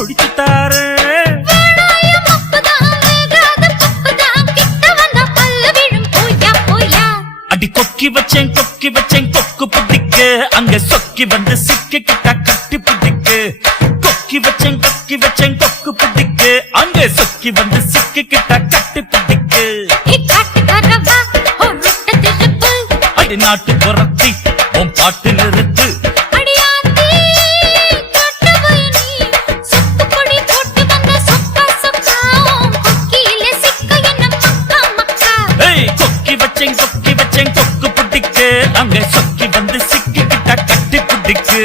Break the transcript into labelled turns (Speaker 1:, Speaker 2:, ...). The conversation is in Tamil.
Speaker 1: முடிச்சு தாரு அடி கொக்கி வச்சேன் கொக்கி வச்சேன் கொக்கு புத்திக்கு அங்க சொக்கி வந்து சிக்கி கிட்ட கட்டி புத்திக்கு கொக்கி வச்சேன் கொக்கி வச்சேன் கொக்கு புத்திக்கு அங்க சொக்கி வந்து சிக்கி கிட்ட கட்டி புத்திக்கு அடி நாட்டு புறத்தி உன் பாட்டு நிறுத்தி கொக்கி வச்சேன் கொக்கு பிடிக்கு. அங்க சொக்கி வந்து சிக்கிக்கிட்டா கட்டி பிடிக்கு.